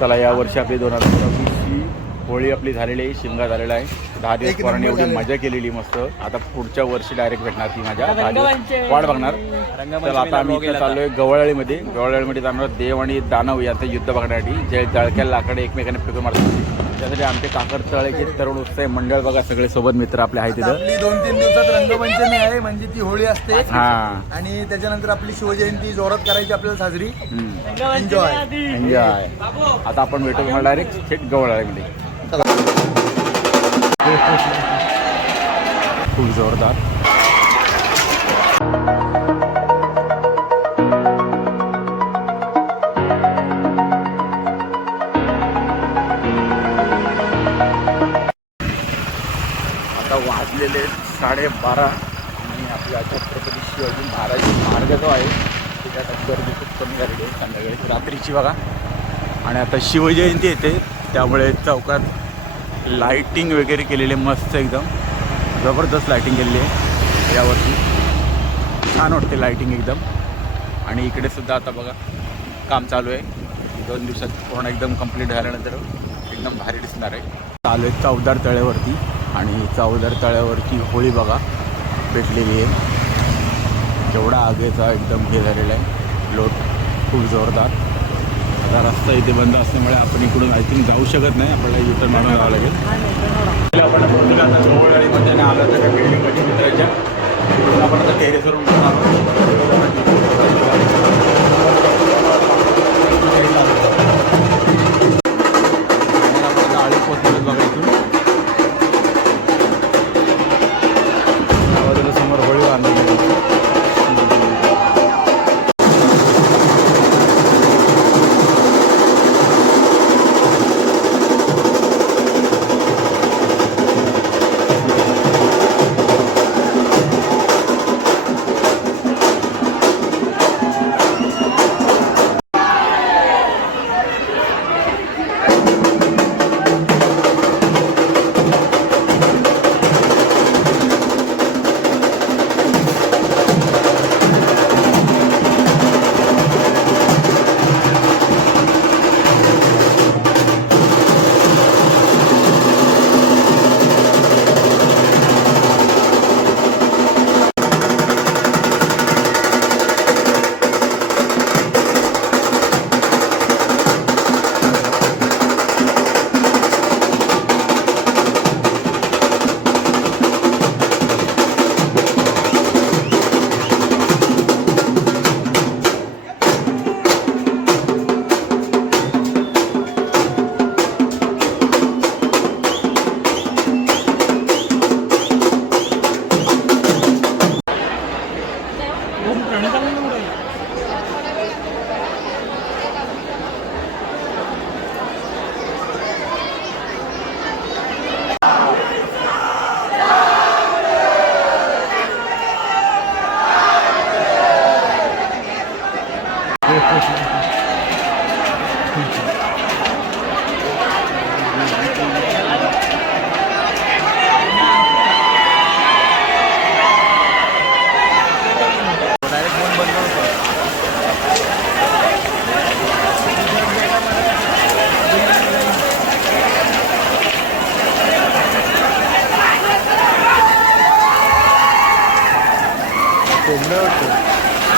चला या वर्षी आपली 2024ची होळी आपली झालेली आहे, शिमगा झालेला आहे. 10 दिवस पोरांनी एवढी मजा केलेली मस्त. आता पुढच्या वर्षी डायरेक्ट भेटणार ती मजा. 10 दिवस वाट बघणार. तर आता आम्ही इथे चाललोय गवळाळीमध्ये. गवळाळीमध्ये जाणार देव आणि दानव यांचं युद्ध बघण्यासाठी. जे जळक्या लाकडे एकमेकांना फेकून मारतात त्यासाठी आमचे काकर तळेचे तरुण उत्साही मंडळ बघा, सगळे सोबत मित्र आपले आहेत तिथं. 2-3 दिवसात रंगपंचमी आहे, म्हणजे ती होळी असते. हा, आणि त्याच्यानंतर आपली शिवजयंती जोरात करायची आपल्याला साजरी. एन्जॉय. आता आपण भेटू तुम्हाला डायरेक्ट थेट गवळाळीमध्ये. खूप जोरदार. आता वाजलेले 12:30 आणि आपल्या छत्रपती शिवाजी महाराज मार्ग जो आहे त्याच्यात गर्दी खूप कमी झालेली आहे संध्याकाळी रात्रीची बघा. आणि आता शिवजयंती येते त्यामुळे चौकात लाईटिंग वगैरे केलेली आहे मस्त, एकदम जबरदस्त लाईटिंग केलेली आहे यावरती. छान वाटते लाईटिंग एकदम. आणि इकडे सुद्धा आता बघा काम चालू आहे. 2 दिवसात पूर्ण एकदम कंप्लीट झाल्यानंतर एकदम भारी दिसणार आहे. चालू आहे चौदार तळ्यावरती. आणि चौदार तळ्यावरची होळी बघा पेटलेली आहे. केवढा आगेचा एकदम हे झालेला आहे, लोट खूप जोरदार. आता रस्ता इथे बंद असल्यामुळे आपण इकडून आय थिंक जाऊ शकत नाही, आपल्याला युटर्न मारून जावं लागेल. आपण आता गवळाळीमध्ये आला तर त्या बिल्डिंगमध्ये मित्राच्या आपण आता टेरेसवरून आपण आळी पोचलेलं बघा. इथून बाजूला समोर होळी बांधलेली.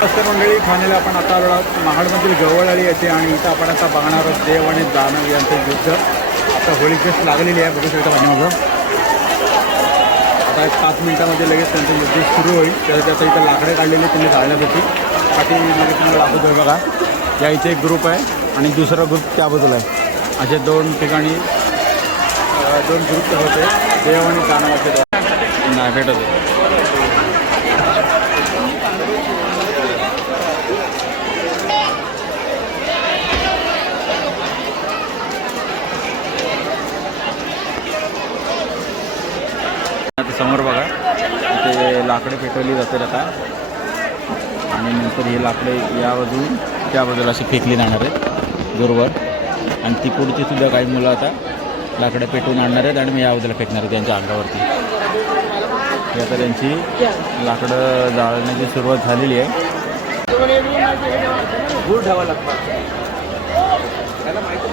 नमस्कार मंडळी, ठाण्याला आपण आता आलो आहोत. महाडमधील गवळाळी येते आणि इथं आपण आता बघणार आहोत देव आणि दानव यांचं युद्ध. आता होळी जस्ट लागलेली आहे, बघू शकता पाठीमागं. आता 5 मिनिटामध्ये लगेच त्यांचं युद्ध सुरू होईल. त्याचं इथं लाकडे काढलेली त्यांनी जाळण्यासाठी. पाठीमागे तुम्हाला दाखवतोय बघा. या इथे एक ग्रुप आहे आणि दुसरा ग्रुप त्या बाजूला आहे. असे 2 ठिकाणी 2 ग्रुप होते, देव आणि दानवाचे. नाही भेटत आहे. समोर बघा इथे लाकडे पेटवली जातील आता. आणि नंतर हे लाकडे या बाजून त्या बाजूला अशी फेकली जाणार आहेत बरोबर. आणि ती पुढची सुद्धा काही मुलं आता लाकडं पेटवून आणणार आहेत आणि मी या बाजूला फेकणार आहे त्यांच्या अंगावरती. ही आता त्यांची लाकडं जाळण्याची सुरुवात झालेली आहे. गुळ ठेवा लागतात त्याला माहिती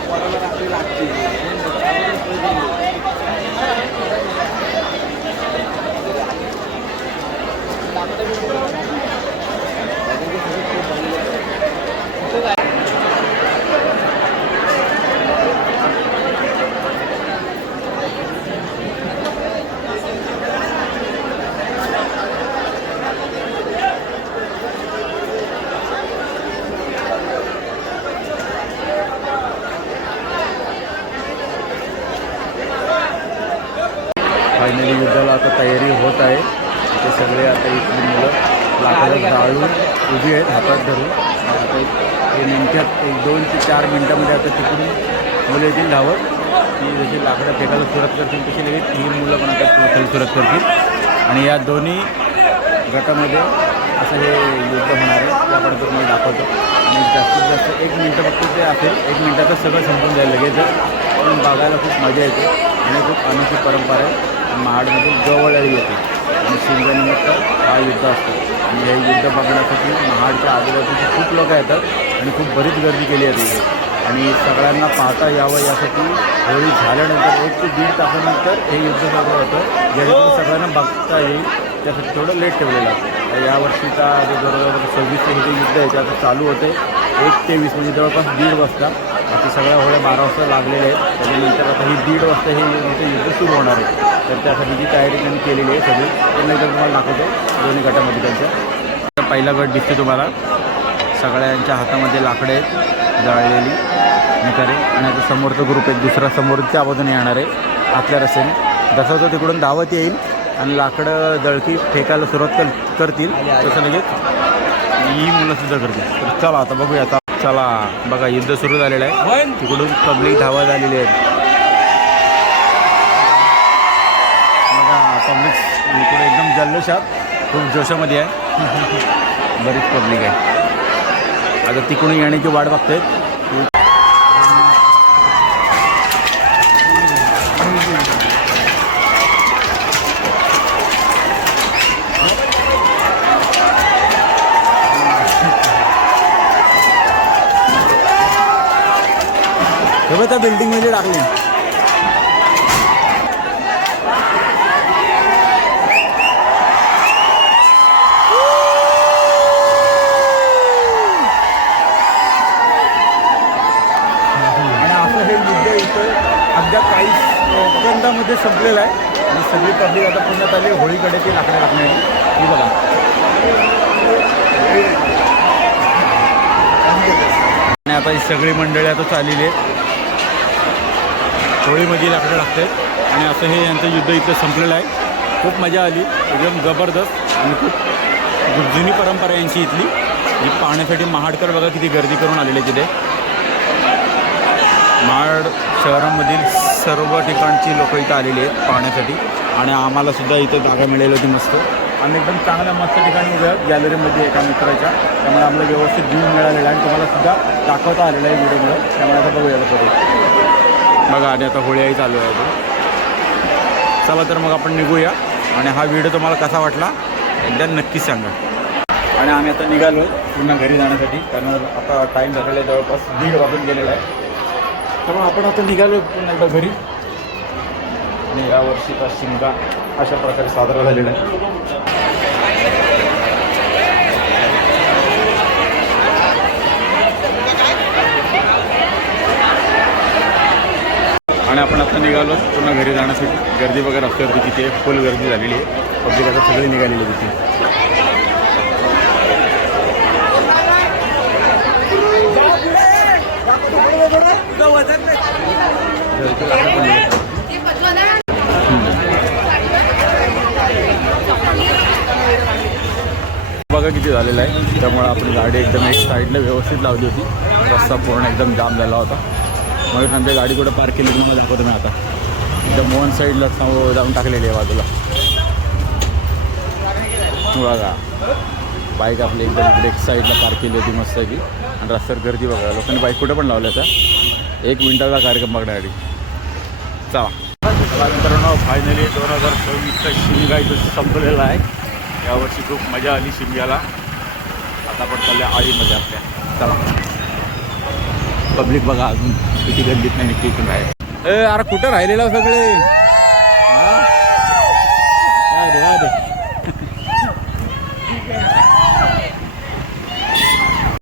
फायनली युद्धाला आता तयारी होत आहे. ते सगळे आता इथली मुलं लाकडं जाळून उभी आहेत हातात धरून. आता हे नेमक्यात 1-2 ते 4 मिनटामध्ये आता तिकडून मुलं येतील धावत की जशी लाकडं फेकायला सुरुवात करतील तशी लगेच ही मुलं पण आता फेकायला सुरुवात करतील. आणि या दोन्ही गटामध्ये असं हे युद्ध होणार आहे त्याकडे तर मी दाखवतो. आणि जास्तीत जास्त 1 मिनटं फक्त ते असेल. 1 मिनटाचं सगळं संपून जाईल लगेच. पण बघायला खूप मजा येते आणि खूप अनोखी परंपरा आहे. महाडमधून गवळळी येते आणि शिमग्यानिमित्त हा युद्ध असतो. आणि हे युद्ध बघण्यासाठी महाडच्या आजूबाजूचे खूप लोक येतात आणि खूप बरीच गर्दी केली आहे तिथे. आणि सगळ्यांना पाहता यावं यासाठी होळी झाल्यानंतर 1 ते 1.5 तासानंतर हे युद्ध सगळं होतं जेणेकरून सगळ्यांना बघता येईल त्यासाठी थोडं लेट ठेवलेलं असतं. यावर्षीचा जो जवळजवळ 26 हे जे युद्ध आहे ते आता चालू होते 1 ते 20 म्हणजे जवळपास 1.5 वाजता. बाकी सगळ्या होळ्या 12 वाजता लागलेल्या आहेत. त्याच्यानंतर आता ही 1.5 वाजता हे युद्ध सुरू होणार आहे. तर त्यासाठी जी तयारी त्यांनी केलेली आहे सगळी ते नंतर तुम्हाला दाखवतो दोन्ही गटामध्ये त्यांच्या. पहिला गट दिसते तुम्हाला सगळ्यांच्या हातामध्ये लाकडे आहेत जाळलेली निकारे. आणि आता समोरचा ग्रुप आहे दुसरा समोरच्या बाजूने येणार आहे आतल्या रस्त्याने. जसं तो तिकडून धावत येईल आणि लाकडं जळकी फेकायला सुरुवात करतील तसं लगेच ही मुलंसुद्धा करतील. तर चला आता बघूया. आता चला बघा युद्ध सुरू झालेलं आहे. तिकडून पब्लिक धावा झालेली आहेत. बघा पब्लिक इकडे एकदम जल्लोषात खूप जोशामध्ये आहे. बरीच पब्लिक आहे. आता तिकडून येण्याची वाट बघते. त्या बिल्डिंगमध्ये टाकली. आणि असं हे युद्ध इथं अद्याप काही सेकंदामध्ये संपलेलं आहे. आणि सगळी पब्लिक आता पुण्यात आली होळीकडे ती लाकडं टाकण्याची. ही बघा आणि आता ही सगळी मंडळी आता चाललेली आहेत होळीमध्ये लाकडं टाकतात. आणि असं हे यांचं युद्ध इथं संपलेलं आहे. खूप मजा आली एकदम जबरदस्त आणि खूप जुनी परंपरा यांची इथली. ही पाहण्यासाठी महाडकर बघा किती गर्दी करून आलेले तिथे. महाड शहरामधील सर्व ठिकाणची लोक इथं आलेली आहेत पाहण्यासाठी. आणि आम्हालासुद्धा इथं जागा मिळाली होती मस्त. आम्ही एकदम चांगल्या मस्त ठिकाणी इथं गॅलरीमध्ये एका मित्राच्या त्यामुळे आम्हाला व्यवस्थित व्ह्यू मिळालेला आहे आणि तुम्हालासुद्धा दाखवता आलेला आहे व्हिडिओमुळे. त्यामुळे आता बघूया परत बघा. आणि आता होळीही चालू आहे. चला तर मग आपण निघूया. आणि हा व्हिडिओ तुम्हाला कसा वाटला एकदा नक्की सांगा. आणि आम्ही आता निघालो पुन्हा घरी जाण्यासाठी कारण आता टाईम झालेला आहे जवळपास 1:30 वाजून गेलेला आहे. त्यामुळे आपण आता निघालो पुन्हा एकदा घरी. आणि यावर्षीचा शिमगा अशा प्रकारे साजरा झालेला आहे. आणि आपण आता निघालो पुन्हा घरी जाण्यासाठी. गर्दी वगैरे रस्त्यावरती तिथे फुल गर्दी झालेली आहे. पब्लिक आता सगळी निघालेली आहे तिथे. बघा किती झालेलं आहे. त्यामुळे आपण गाडी एकदम एक साईडला व्यवस्थित लावली होती. रस्ता पूर्ण एकदम जाम झाला होता. मग नंतर गाडी कुठं पार्क केली म्हणून दाखवतो मी. आता एकदम वन साईडला जाऊन टाकलेली आहे बाजूला. बघा बाईक आपली एकदम इकडे एक साईडला पार्क केली होती मस्त की. आणि रस्त्यावर गर्दी बघा लोकांनी बाईक कुठं पण लावल्या त्या 1 मिनिटाचा कार्यक्रम बघण्यासाठी. चला मित्रांनो फायनली 2024चा शिमगा इथं संपलेला आहे. यावर्षी खूप मजा आली शिमग्याला. आता आपण चालल्या आळीमध्ये आपल्या. चला पब्लिक बघा अजून किती गर्दीत नाही निघते इथून बाहेर. अरे कुठं राहिलेला सगळे